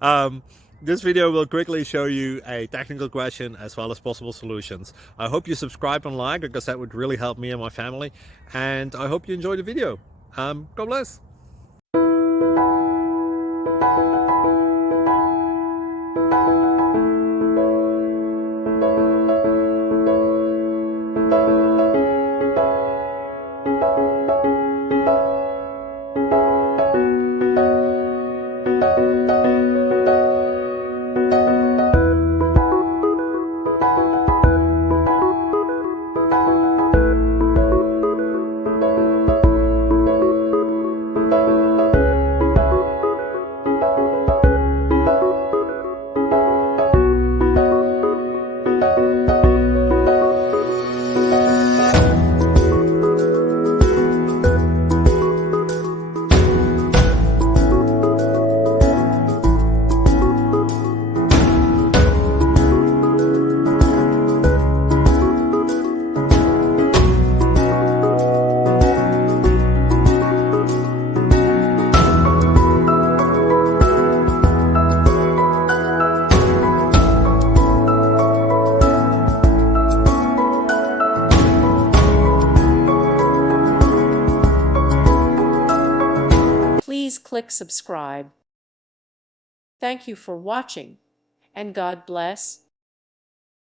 um, this video will quickly show you a technical question as well as possible solutions. I hope you subscribe and like, because that would really help me and my family. And I hope you enjoy the video. God bless. Please click subscribe. Thank you for watching, and God bless.